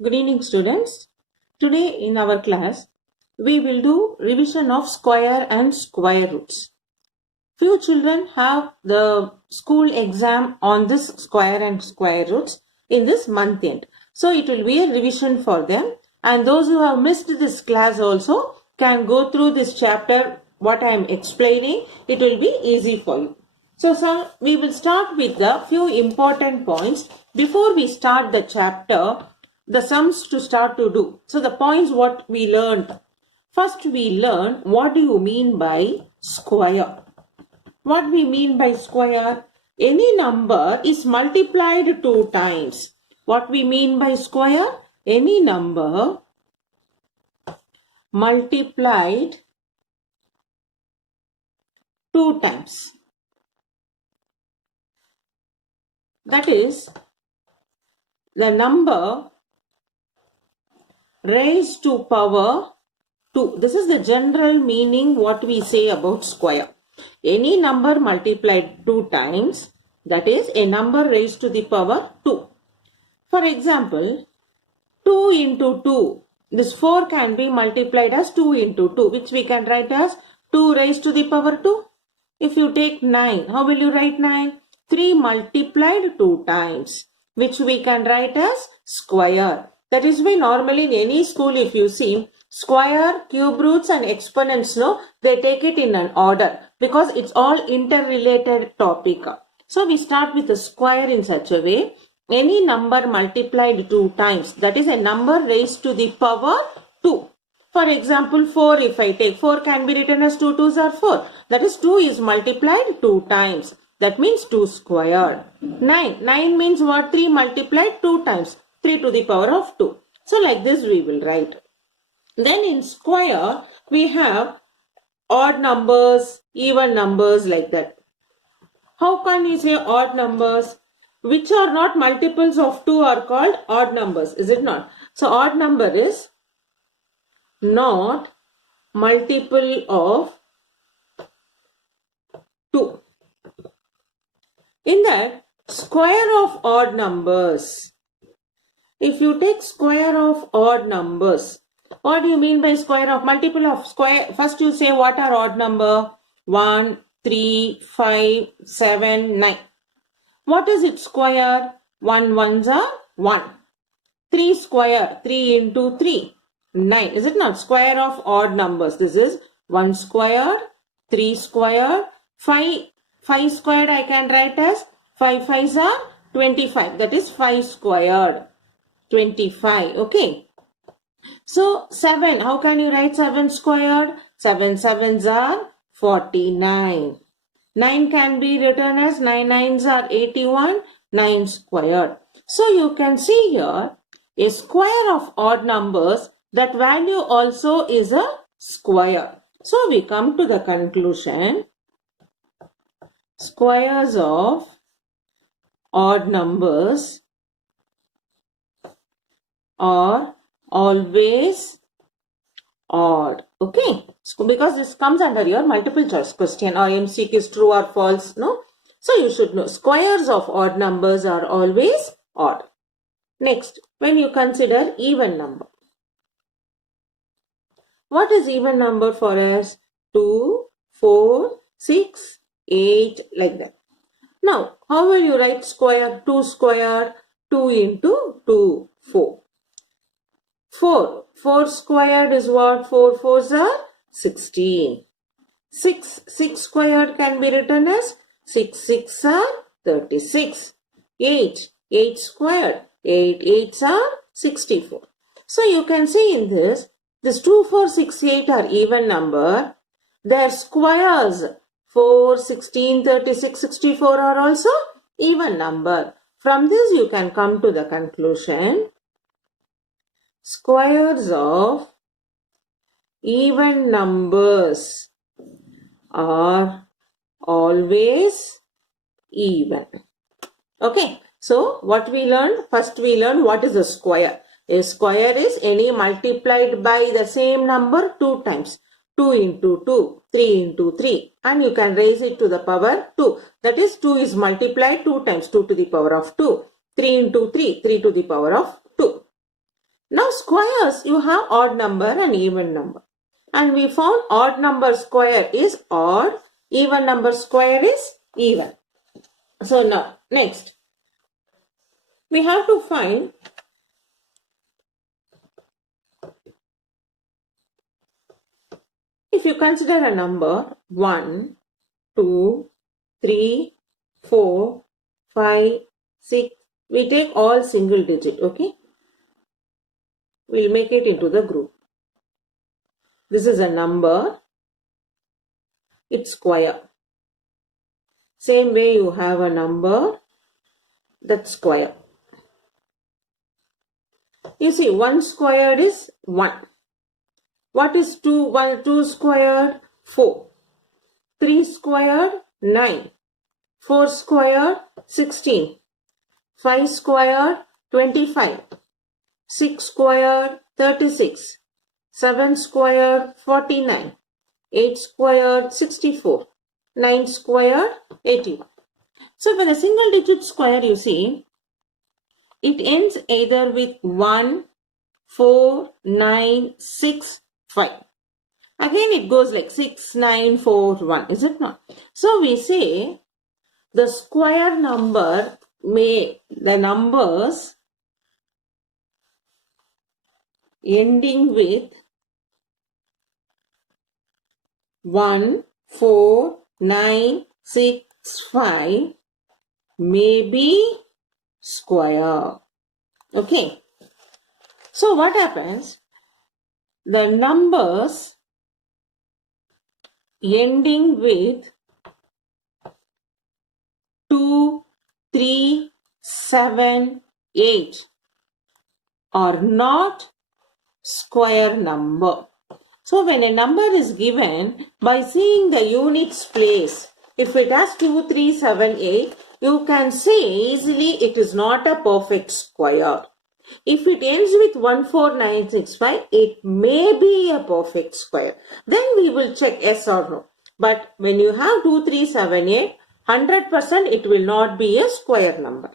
Good evening, students. Today in our class, we will do revision of square and square roots. Few children have the school exam on this square and square roots in this month end. So it will be a revision for them, and those who have missed this class also can go through this chapter what I am explaining. It will be easy for you. So sir, we will start with the few important points before we start the chapter, the sums to start to do. So the points what we learned. First we learn what do you mean by square. What we mean by square? Any number is multiplied 2 times. What we mean by square? Any number multiplied 2 times. That is, the number raised to power 2. This is the general meaning what we say about square. Any number multiplied 2 times, that is a number raised to the power 2. For example, 2 into 2. This 4 can be multiplied as 2 into 2, which we can write as 2 raised to the power 2. If you take 9, how will you write 9? 3 multiplied 2 times, which we can write as square. That is why normally in any school if you see square, cube roots and exponents, no, they take it in an order because it's all interrelated topic. So we start with a square in such a way. Any number multiplied 2 times, that is a number raised to the power 2. For example, 4 if I take, 4 can be written as 2 2s are 4. That is 2 is multiplied 2 times. That means 2 squared. 9. 9 means what? 3 multiplied 2 times. 3 to the power of 2. So like this we will write. Then in square, we have odd numbers, even numbers like that. How can you say odd numbers? Which are not multiples of 2 are called odd numbers, is it not? So odd number is not multiple of 2. In that, square of odd numbers. If you take square of odd numbers, what do you mean by square of multiple of square? First you say what are odd number? 1, 3, 5, 7, 9. What is it square? 1 ones are 1. 3 square, 3 into 3, 9. Is it not? Square of odd numbers. This is 1 squared, 3 squared, 5 squared I can write as 5 5s are 25. That is 5 squared, 25. Okay. So 7, how can you write 7 squared? 7 7s are 49. 9 can be written as 9 9s are 81, 9 squared. So you can see here a square of odd numbers, that value also is a square. So we come to the conclusion, squares of odd numbers are always odd. Okay. So because this comes under your multiple choice question or MCQ is true or false. No. So you should know squares of odd numbers are always odd. Next, when you consider even number. What is even number for us? 2, 4, 6, 8 like that. Now, how will you write square? 2 square, 2 into 2, 4. 4 squared is what? 4 4s are 16. 6 squared can be written as 6 6 are 36. 8 squared, 8 8s are 64. So you can see in this 2 4 6 8 are even number. Their squares 4 16 36 64 are also even number. From this you can come to the conclusion, squares of even numbers are always even. Okay. So what we learned? First we learned what is a square. A square is any multiplied by the same number 2 times. 2 into 2, 3 into 3. And you can raise it to the power 2. That is 2 is multiplied 2 times, 2 to the power of 2. 3 into 3, 3 to the power of 2. Now squares, you have odd number and even number. And we found odd number square is odd, even number square is even. So now, next, we have to find if you consider a number 1, 2, 3, 4, 5, 6, we take all single digit, okay? We'll make it into the group. This is a number, it's square. Same way you have a number that's square. You see 1 squared is 1. What is 2? 1, 2 squared? 4. 3 squared? 9. 4 squared? 16. 5 squared? 25. 6 squared? 36. 7 squared? 49. 8 squared? 64. 9 squared? 81. So when a single digit square, you see, it ends either with 1, 4, 9, 6, 5. Again it goes like 6, 9, 4, 1. Is it not? So we say the square number the numbers ending with 1, 4, 9, 6, 5 may be square. Okay. So what happens? The numbers ending with 2, 3, 7, 8 are not square number. So when a number is given, by seeing the units place, if it has 2, 3, 7, 8, you can say easily it is not a perfect square. If it ends with 1, 4, 9, 6, 5, it may be a perfect square. Then we will check yes or no. But when you have 2, 3, 7, 8, 100% it will not be a square number.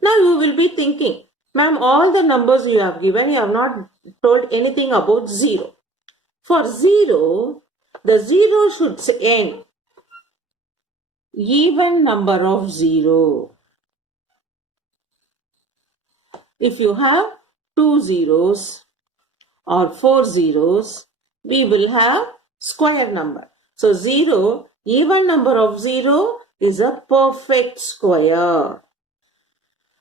Now you will be thinking, ma'am, all the numbers you have given, you have not told anything about 0. For 0, the 0 should end even number of 0. If you have 2 zeros or 4 zeros, we will have square number. So 0, even number of 0 is a perfect square.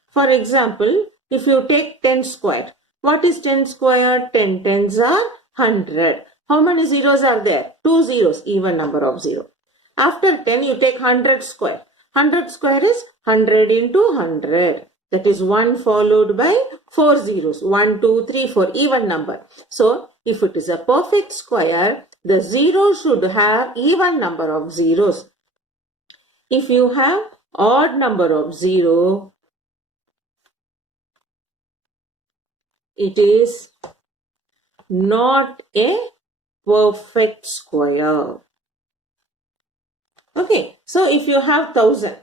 For example, if you take 10 square, what is 10 square? 10 tens are 100. How many zeros are there? 2 zeros, even number of 0. After 10, you take 100 square. 100 square is 100 into 100. That is 1 followed by 4 zeros. 1, 2, 3, 4, even number. So, if it is a perfect square, the 0 should have even number of zeros. If you have odd number of 0, it is not a perfect square. Okay, so if you have 1000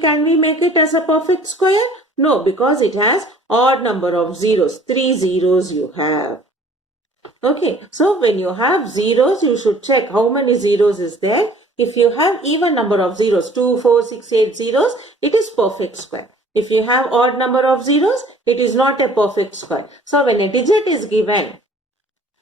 can we make it as a perfect square? No, because it has odd number of zeros. 3 zeros you have. Okay, so when you have zeros, you should check how many zeros is there. If you have even number of zeros, 2, 4, 6, 8 zeros, it is perfect square. If you have odd number of zeros, it is not a perfect square. So when a digit is given,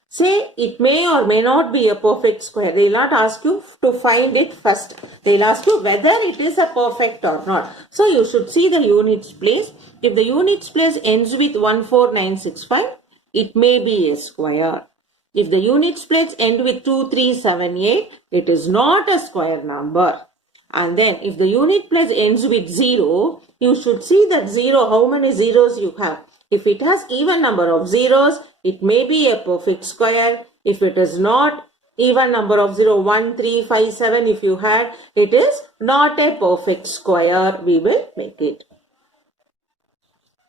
say it may or may not be a perfect square. They will not ask you to find it first. They will ask you whether it is a perfect or not. So you should see the units place. If the units place ends with 14965, it may be a square. If the units place end with 2378, it is not a square number. And then if the unit place ends with 0, you should see that 0, how many zeros you have. If it has even number of zeros, it may be a perfect square. If it is not even number of 0, 1, 3, 5, 7, if you had, it is not a perfect square. We will make it.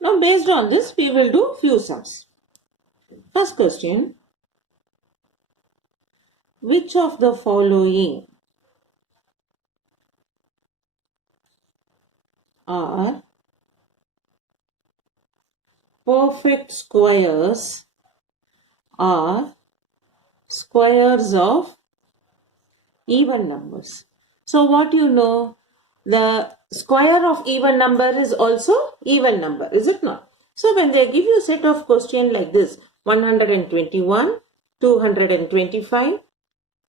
Now based on this, we will do few sums. First question. Which of the following are perfect squares are squares of even numbers. So what you know? The square of even number is also even number, is it not? So when they give you a set of questions like this, 121, 225,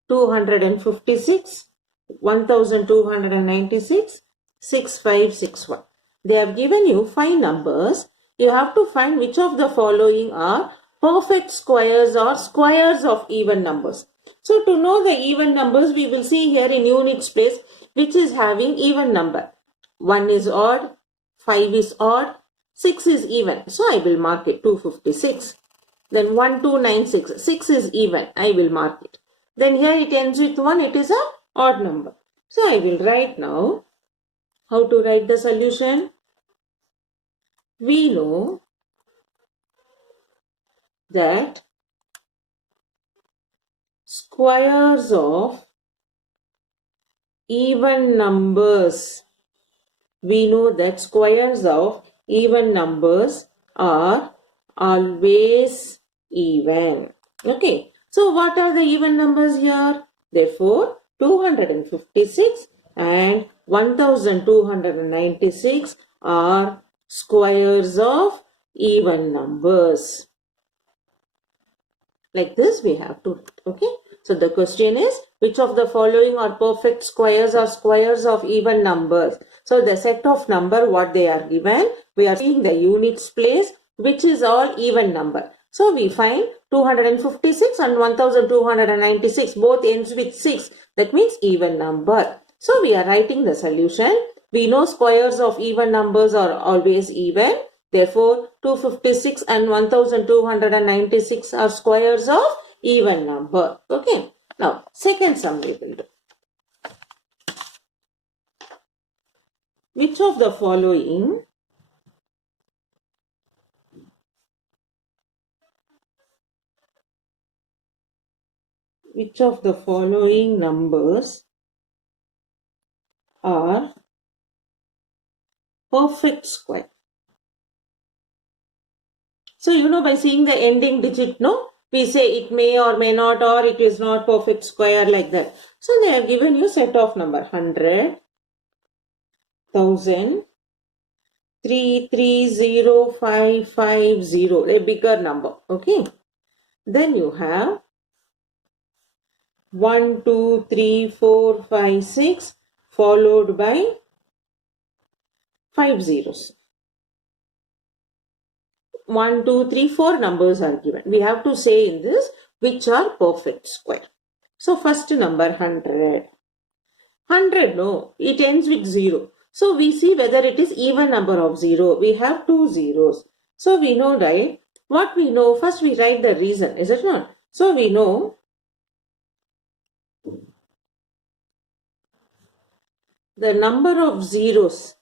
256, 1296, 6561. They have given you 5 numbers. You have to find which of the following are perfect squares or squares of even numbers. So to know the even numbers, we will see here in units place which is having even number. 1 is odd, 5 is odd, 6 is even. So I will mark it 256. Then 1296, 6 is even. I will mark it. Then here it ends with 1, it is a odd number. So I will write now. How to write the solution? We know that squares of even numbers, we know that squares of even numbers are always even. Okay. So what are the even numbers here? Therefore, 256 and 1296 are squares of even numbers. Like this we have to write. Okay. So the question is, which of the following are perfect squares or squares of even numbers? So the set of number what they are given, we are seeing the units place which is all even number. So we find 256 and 1296 both ends with 6. That means even number. So we are writing the solution. We know squares of even numbers are always even. Therefore, 256 and 1296 are squares of even number. Okay. Now, second sum we will do. Which of the following numbers are perfect square? So, you know, by seeing the ending digit, no, we say it may or may not, or it is not perfect square, like that. So, they have given you set of number 100, 1000, 330550, a bigger number. Okay. Then you have 1, 2, 3, 4, 5, 6 followed by 5 zeros. 1, 2, 3, 4 numbers are given. We have to say in this which are perfect square. So first number 100. 100, no, it ends with 0. So we see whether it is even number of 0. We have 2 zeros. So we know, right? What we know, first we write the reason, is it not? So we know the number of zeros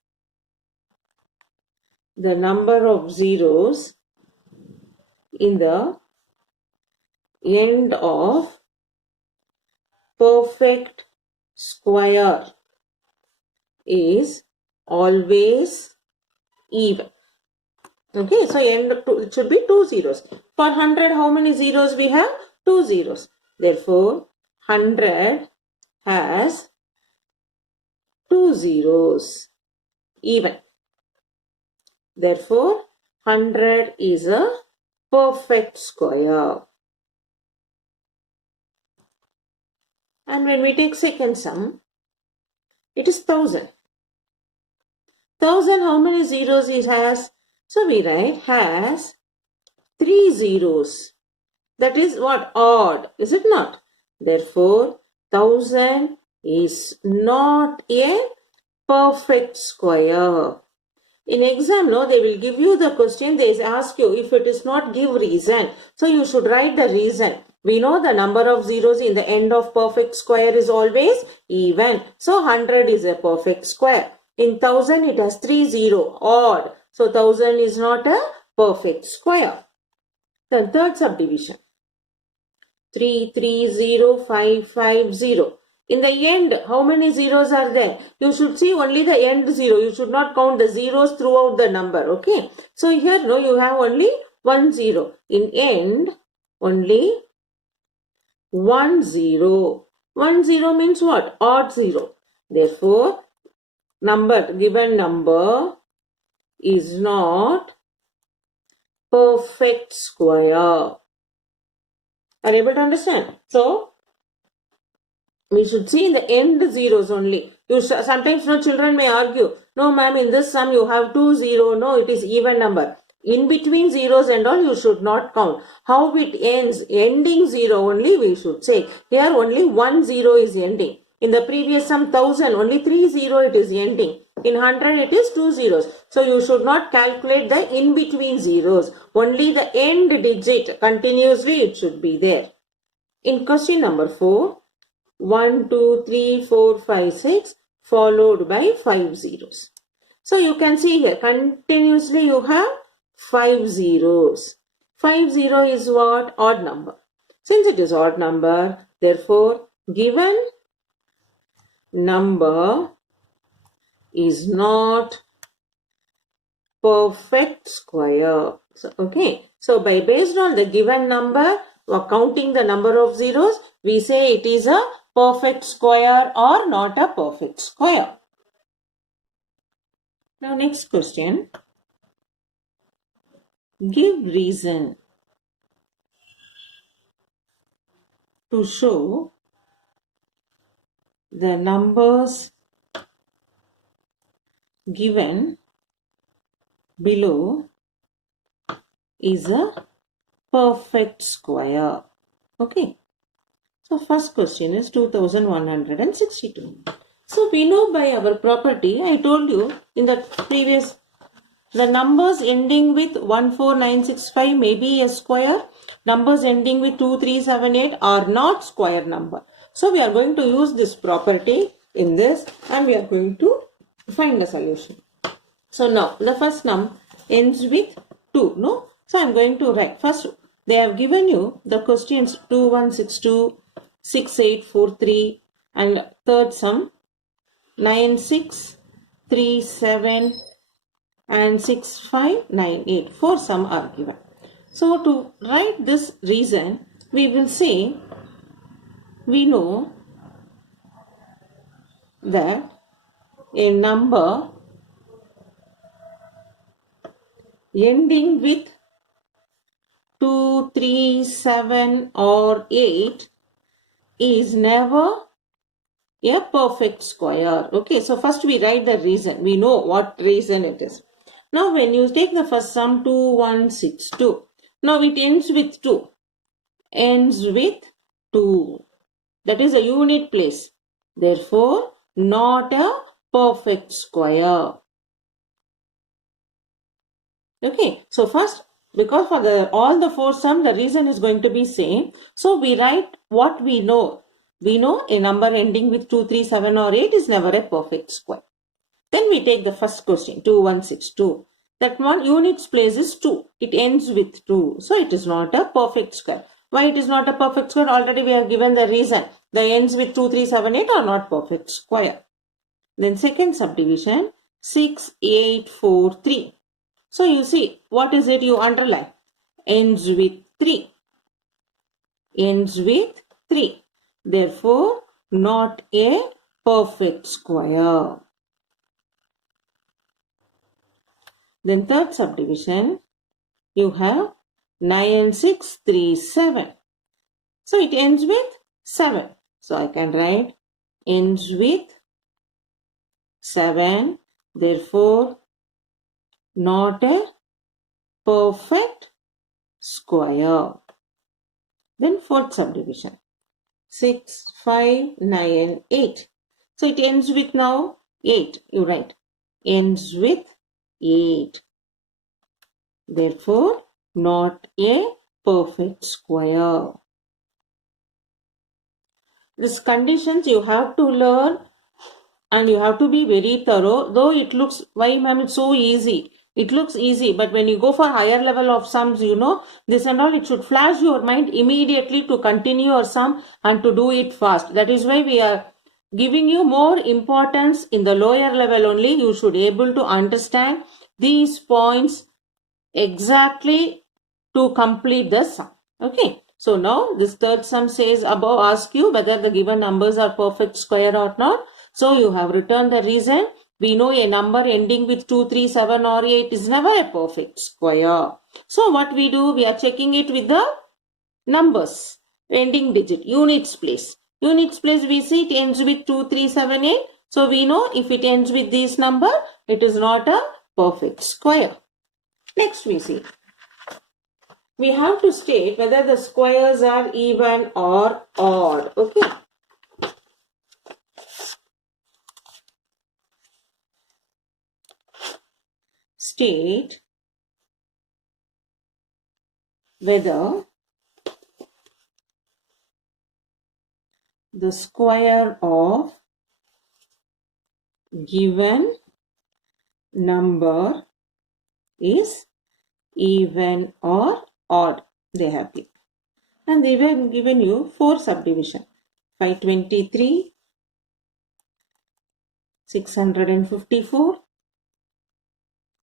in the end of perfect square is always even. Okay, so it should be 2 zeros. For 100, how many zeros we have? 2 zeros. Therefore, 100 has 2 zeros, even. Therefore, 100 is a perfect square. And when we take second sum, it is 1000. 1000, how many zeros it has? So we write has 3 zeros. That is what? Odd, is it not? Therefore, 1000 is not a perfect square. In exam, no, they will give you the question, they ask you if it is not, give reason. So you should write the reason. We know the number of zeros in the end of perfect square is always even. So 100 is a perfect square. In 1000 it has 3 zero, odd. So 1000 is not a perfect square. The third subdivision. 330550. In the end, how many zeros are there? You should see only the end zero. You should not count the zeros throughout the number. Okay. So here, no, you have only 1 0. In end, only 1 0. 1 0 means what? Odd zero. Therefore, given number is not perfect square. Are you able to understand? So, we should see in the end zeros only. Sometimes children may argue, no ma'am, in this sum you have 2 0. No, it is even number. In between zeros and all you should not count. How it ends, ending 0 only we should say. Here only 1 0 is ending. In the previous sum 1000, only 3 0 it is ending. In 100 it is 2 zeros. So you should not calculate the in between zeros. Only the end digit continuously it should be there. In question number 4, 1, 2, 3, 4, 5, 6 followed by 5 zeros. So you can see here continuously you have 5 zeros. 5 0 is what? Odd number. Since it is odd number, therefore given number is not perfect square. So, okay. So by based on the given number or counting the number of zeros, we say it is a perfect square or not a perfect square. Now next question. Give reason to show the numbers given below is a perfect square. Okay. So first question is 2162. So we know by our property, I told you in the previous, the numbers ending with 14965 may be a square. Numbers ending with 2378 are not square number. So we are going to use this property in this and we are going to find the solution. So now the first number ends with 2. No? So I am going to write. First they have given you the questions 2162, 6843 and third sum 9637 and 6598. 4 sum are given. So to write this reason, we will say we know that a number ending with 2, 3, 7 or 8 is never a perfect square. Okay, so first we write the reason. We know what reason it is. Now when you take the first sum 2162, now it ends with 2. Ends with 2. That is a unit place. Therefore, not a perfect square. Okay, so first, because for all the 4 sum, the reason is going to be same. So we write what we know. We know a number ending with 2, 3, 7 or 8 is never a perfect square. Then we take the first question, 2162. That one unit's place is 2. It ends with 2. So it is not a perfect square. Why it is not a perfect square? Already we have given the reason. The ends with 2, 3, 7, 8 are not perfect square. Then second subdivision, 6, 8, 4, 3. So you see, what is it you underline? Ends with 3. Ends with 3. Therefore, not a perfect square. Then third subdivision, you have 9, 6, 3, 7. So it ends with 7. So I can write ends with 7. Therefore, not a perfect square. Then fourth subdivision, 6, 5, 9, 8. So it ends with now 8. You write ends with 8. Therefore, not a perfect square. These conditions you have to learn and you have to be very thorough. Though it looks, why ma'am, it's so easy. It looks easy, but when you go for higher level of sums, you know, this and all, it should flash your mind immediately to continue your sum and to do it fast. That is why we are giving you more importance in the lower level only. You should able to understand these points exactly to complete the sum. Okay. So now this third sum says above ask you whether the given numbers are perfect square or not. So you have written the reason. We know a number ending with 2, 3, 7 or 8 is never a perfect square. So what we do, we are checking it with the numbers, ending digit, units place. Units place we see it ends with 2, 3, 7, 8. So we know if it ends with this number, it is not a perfect square. Next we see. We have to state whether the squares are even or odd. Okay. State whether the square of given number is even or odd. They have given. And they have given you 4 subdivision. 523, 654,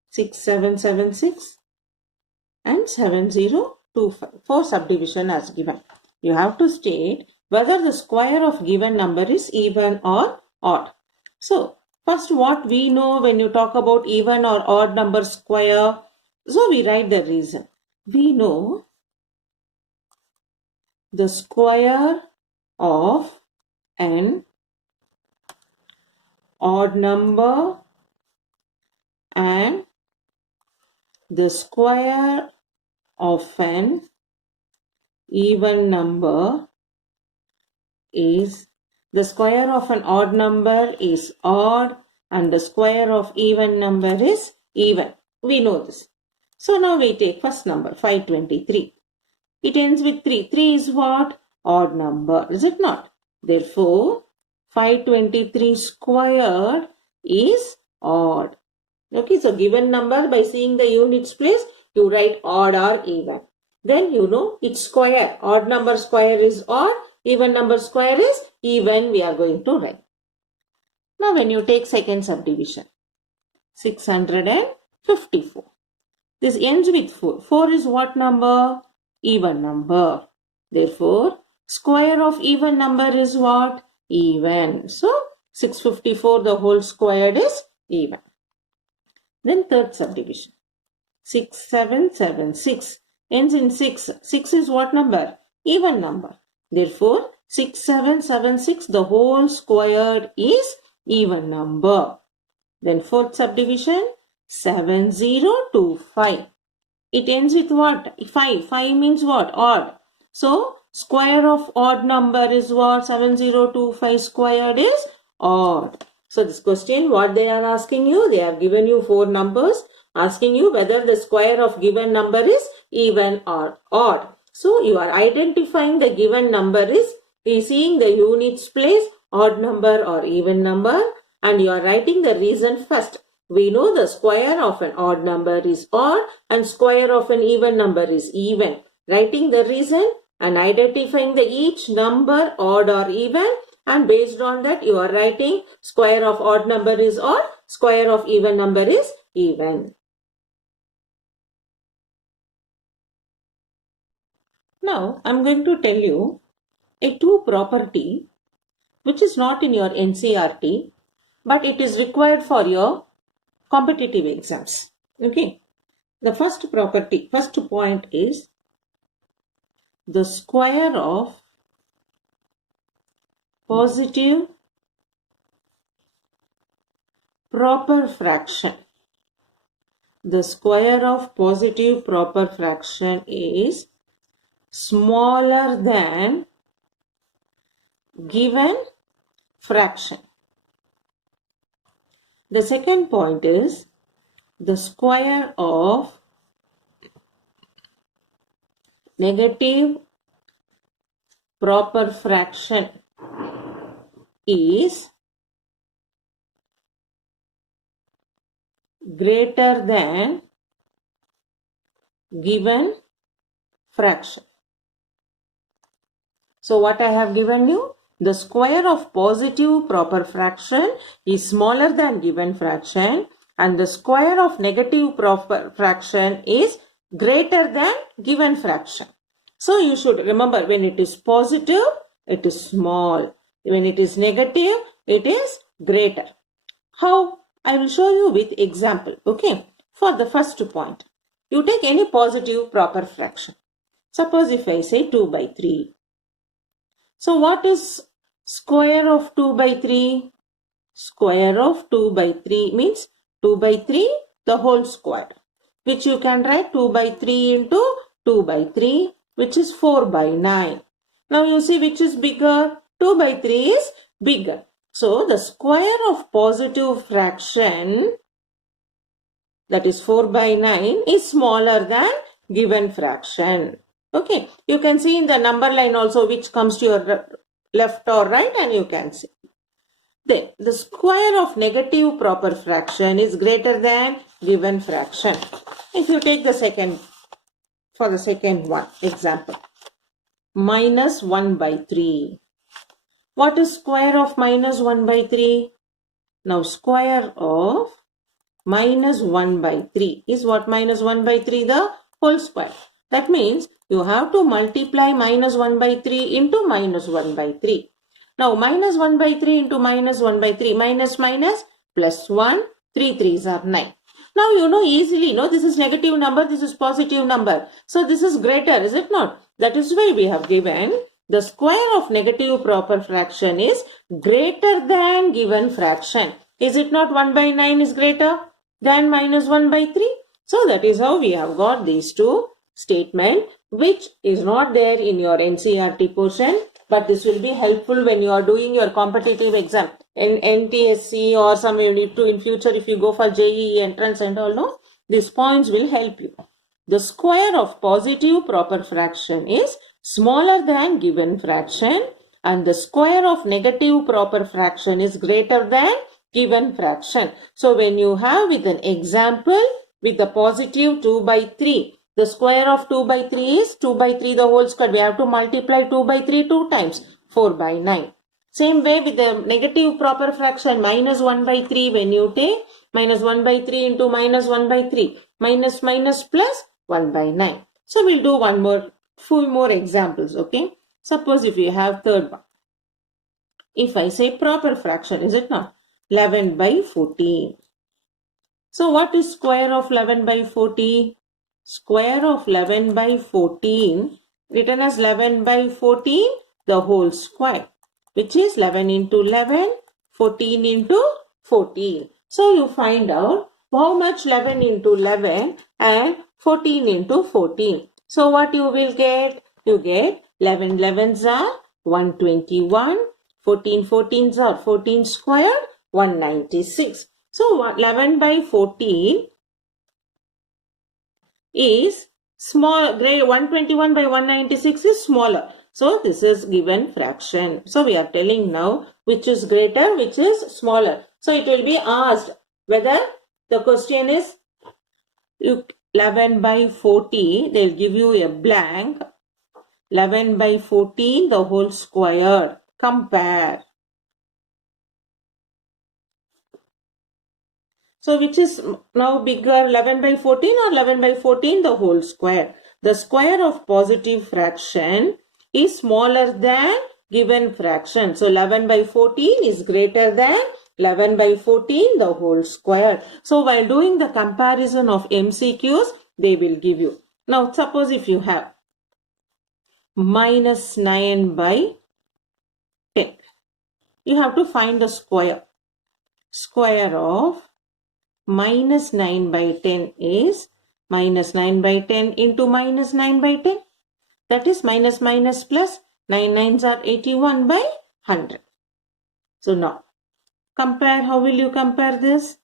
6776 and 7025. 4 subdivision as given. You have to state whether the square of given number is even or odd. So, first what we know when you talk about even or odd number square, so we write the reason. We know the square of an odd number and the square of an even number is, the square of an odd number is odd and the square of even number is even. We know this. So now we take first number 523. It ends with 3. 3 is what? Odd number. Is it not? Therefore, 523 squared is odd. Okay, so given number, by seeing the units place, you write odd or even. Then you know its square. Odd number square is odd. Even number square is even. We are going to write. Now when you take second subdivision, 654. This ends with 4. 4 is what number? Even number. Therefore, square of even number is what? Even. So, 654 the whole squared is even. Then third subdivision. 6776 ends in 6. 6 is what number? Even number. Therefore, 6776 the whole squared is even number. Then fourth subdivision 7025. It ends with what? 5. 5 means what? Odd. So, square of odd number is what? 7025 squared is odd. So, this question, what they are asking you? They have given you 4 numbers, asking you whether the square of given number is even or odd. So, you are identifying the given number is seeing the units place, odd number or even number, and you are writing the reason first. We know the square of an odd number is odd and square of an even number is even. Writing the reason and identifying the each number odd or even, and based on that you are writing square of odd number is odd, square of even number is even. Now I am going to tell you a 2 property which is not in your NCERT, but it is required for your competitive exams. Okay. The first property, first point is the square of positive proper fraction. The square of positive proper fraction is smaller than given fraction. The second point is the square of negative proper fraction is greater than given fraction. So what I have given you? the square of positive proper fraction is smaller than given fraction and the square of negative proper fraction is greater than given fraction. So you should remember, when it is positive, it is small. When it is negative, it is greater. How? I will show you with example. Okay. For the first point, you take any positive proper fraction. Suppose if I say 2 by 3. So what is square of 2 by 3? Square of 2 by 3 means 2 by 3 the whole square, which you can write 2 by 3 into 2 by 3, which is 4 by 9. Now you see which is bigger? 2 by 3 is bigger. So the square of positive fraction, that is 4 by 9, is smaller than given fraction. Okay, you can see in the number line also which comes to your left or right, and you can see. Then the square of negative proper fraction is greater than given fraction. If you take the second, for the second one, example, minus 1 by 3. What is square of minus 1 by 3? Now square of minus 1 by 3 is what? Minus 1 by 3 the whole square. That means you have to multiply minus 1 by 3 into minus 1 by 3. Now minus 1 by 3 into minus 1 by 3, minus minus plus 1, 3 3s are 9. Now you know easily, this is negative number, this is positive number. So this is greater, is it not? That is why we have given the square of negative proper fraction is greater than given fraction. Is it not 1 by 9 is greater than minus 1 by 3? So that is how we have got these two statements, which is not there in your NCERT portion. But this will be helpful when you are doing your competitive exam in NTSC or some you need to in future if you go for JEE entrance and all. No, these points will help you. The square of positive proper fraction is smaller than given fraction and the square of negative proper fraction is greater than given fraction. So when you have with an example with the positive 2 by 3, the square of 2 by 3 is 2 by 3 the whole square. We have to multiply 2 by 3 2 times, 4 by 9. Same way with the negative proper fraction minus 1 by 3, when you take minus 1 by 3 into minus 1 by 3, minus minus plus 1 by 9. So we'll do few more examples. Okay. Suppose if you have third one. If I say proper fraction, is it not? 11 by 14. So what is square of 11 by 14? Square of 11 by 14 written as 11 by 14 the whole square, which is 11 into 11, 14 into 14. So you find out how much 11 into 11 and 14 into 14. So what you will get? You get 11 11s are 121, 14 14s are 14 squared, 196. So 11 by 14 is small, grade 121 by 196 is smaller. So this is given fraction. So we are telling now which is greater, which is smaller. So it will be asked whether the question is 11 by 40, they will give you a blank. 11 by 14 the whole square. Compare. So which is now bigger, 11 by 14 or 11 by 14 the whole square? The square of positive fraction is smaller than given fraction. So 11 by 14 is greater than 11 by 14 the whole square. So while doing the comparison of MCQs, they will give you. Now suppose if you have minus 9 by 10. You have to find the square. Square of minus 9 by 10 is minus 9 by 10 into minus 9 by 10. That is minus minus plus 9 9s are 81 by 100. So now compare. How will you compare this?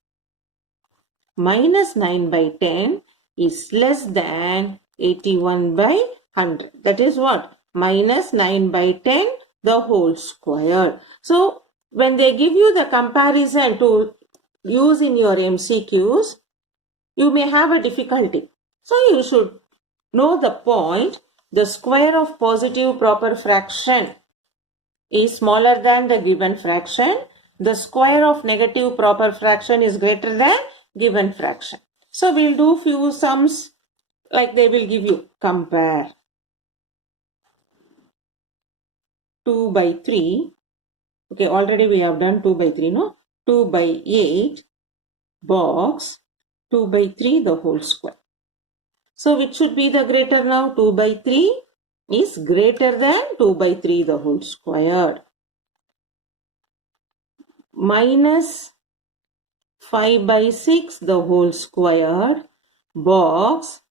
Minus 9 by 10 is less than 81 by 100. That is what? Minus 9 by 10 the whole square. So when they give you the comparison to use in your MCQs, you may have a difficulty. So you should know the point. The square of positive proper fraction is smaller than the given fraction. The square of negative proper fraction is greater than given fraction. So we'll do few sums like they will give you. Compare 2 by 3. Okay, already we have done 2 by 3, no? 2 by 8 box 2 by 3 the whole square. So which should be the greater now? 2 by 3 is greater than 2 by 3 the whole squared. Minus 5 by 6 the whole squared box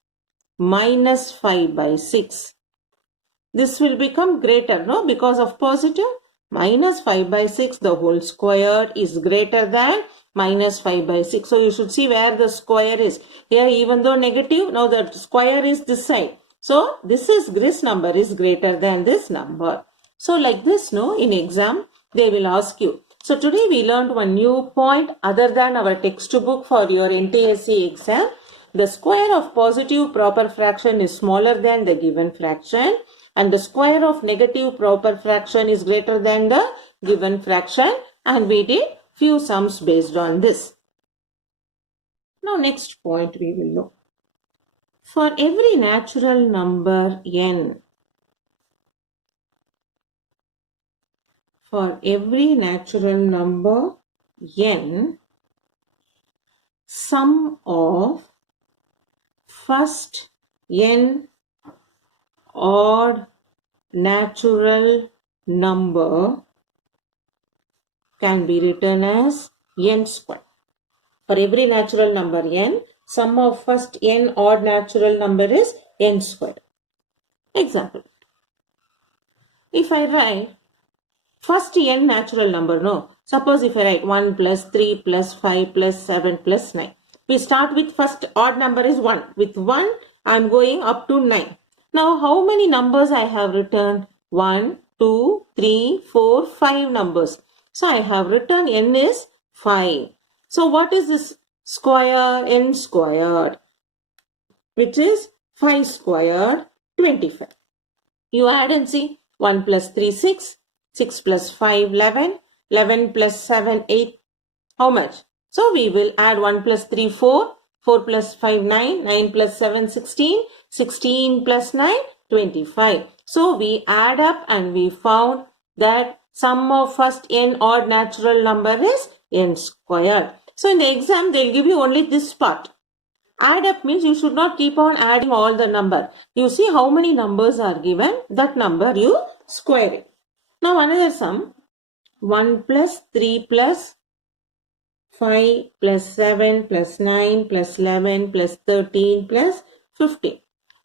minus 5 by 6. This will become greater, no? Because of positive. Minus 5 by 6 the whole squared is greater than minus 5 by 6. So you should see where the square is. Here even though negative, now the square is this side. So this number is greater than this number. So like this, no? In exam, they will ask you. So today we learned one new point other than our textbook for your NTSC exam. The square of positive proper fraction is smaller than the given fraction and the square of negative proper fraction is greater than the given fraction, and we did few sums based on this. Now next point we will look. For every natural number n, for every natural number n, sum of first n odd natural number can be written as n squared. For every natural number n, sum of first n odd natural number is n squared. Example. If I write first n natural number, no. Suppose if I write 1 plus 3 plus 5 plus 7 plus 9. We start with first odd number is 1. With 1, I am going up to 9. Now, how many numbers I have written? 1, 2, 3, 4, 5 numbers. So, I have written n is 5. So, what is this square? N squared, which is 5 squared, 25. You add and see. 1 plus 3, 6. 6 plus 5, 11. 11 plus 7, 8. How much? So, we will add 1 plus 3, 4. 4 plus 5, 9. 9 plus 7, 16. 16 plus 9, 25. So, we add up and we found that sum of first n odd natural number is n squared. So, in the exam, they will give you only this part. Add up means you should not keep on adding all the number. You see how many numbers are given, that number you square it. Now, another sum. 1 plus 3 plus 5 plus 7 plus 9 plus 11 plus 13 plus 15.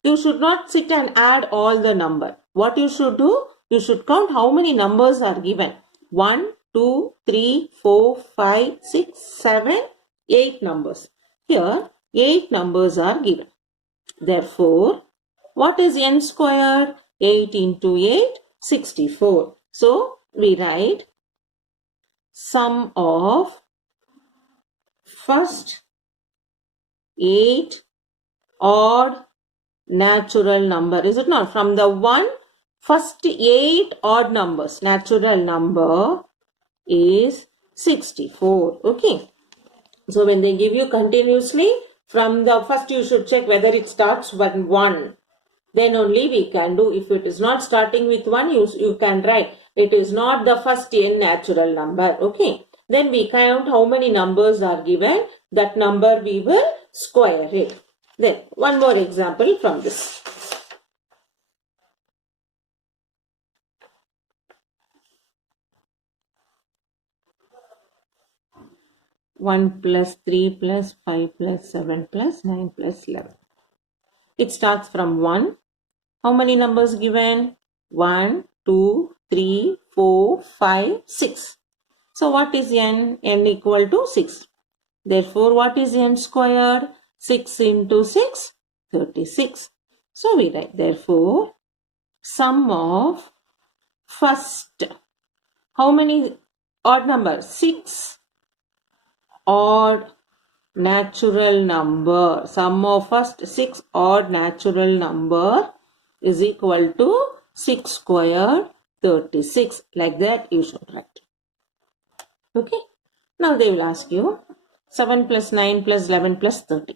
You should not sit and add all the number. What you should do? You should count how many numbers are given. 1, 2, 3, 4, 5, 6, 7, 8 numbers. Here, 8 numbers are given. Therefore, what is n squared? 8 into 8, 64. So, we write sum of first 8 odd natural number. Is it not? From the first 8 odd numbers, natural number is 64. Okay. So when they give you continuously, from the first you should check whether it starts with 1. Then only we can do. If it is not starting with 1, you can write it is not the first n natural number. Okay. Then we count how many numbers are given. That number we will square it. Then one more example from this. One plus 3 plus 5 plus 7 plus 9 plus 11. It starts from 1. How many numbers given? 1, 2, 3, 4, 5, 6. So what is n? N equal to 6. Therefore, what is n squared? 6 into 6, 36. So we write, therefore, sum of first, how many odd numbers? 6 odd natural number. Sum of first 6 odd natural number is equal to 6 squared 36. Like that you should write. Okay. Now they will ask you 7 plus 9 plus 11 plus 30.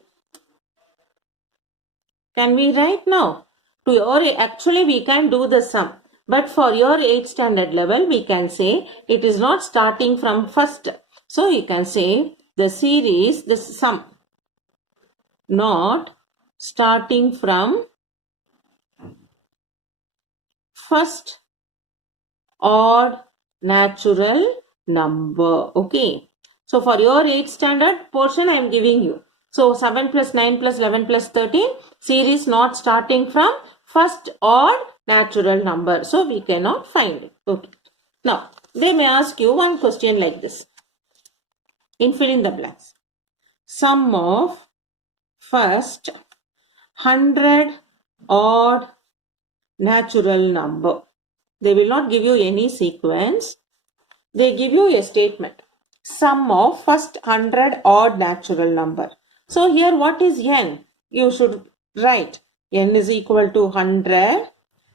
Can we write now? Actually we can do the sum. But for your 8th standard level, we can say it is not starting from first. So you can say the series, the sum, not starting from first odd natural number. Okay. So for your 8th standard portion, I am giving you. So 7 plus 9 plus 11 plus 13, series not starting from first odd natural number. So we cannot find it. Okay. Now, they may ask you one question like this. In fill in the blanks. Sum of first 100 odd natural number. They will not give you any sequence. They give you a statement. Sum of first 100 odd natural number. So here what is n? You should write n is equal to 100.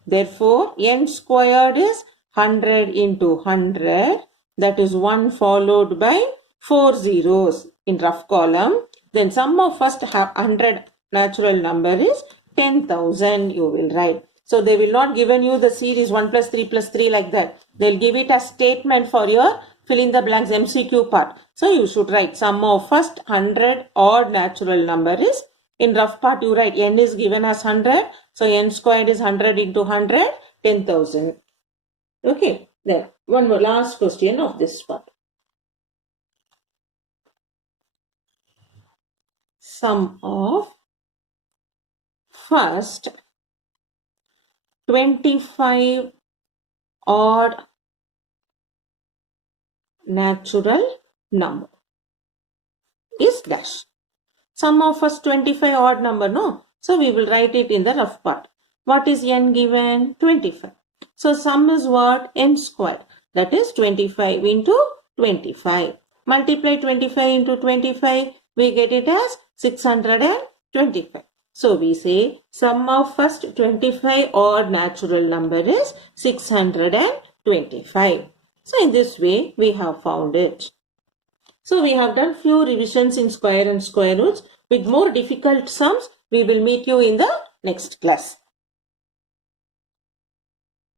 Therefore, n squared is 100 into 100. That is 1 followed by 4 zeros in rough column. Then sum of first 100 natural number is 10,000 you will write. So they will not given you the series 1 plus 3 plus 3 like that. They'll give it as statement for your fill in the blanks MCQ part. So you should write sum of first 100 odd natural number is, in rough part you write n is given as 100. So n squared is 100 into 100, 10,000. Okay. Then one more last question of this part. Sum of first 25 odd natural number is dash. Sum of first 25 odd number, no? So we will write it in the rough part. What is n given? 25. So sum is what? N squared. That is 25 into 25. Multiply 25 into 25. We get it as 625. So we say sum of first 25 odd natural number is 625. So in this way we have found it. So we have done few revisions in square and square roots. With more difficult sums, we will meet you in the next class.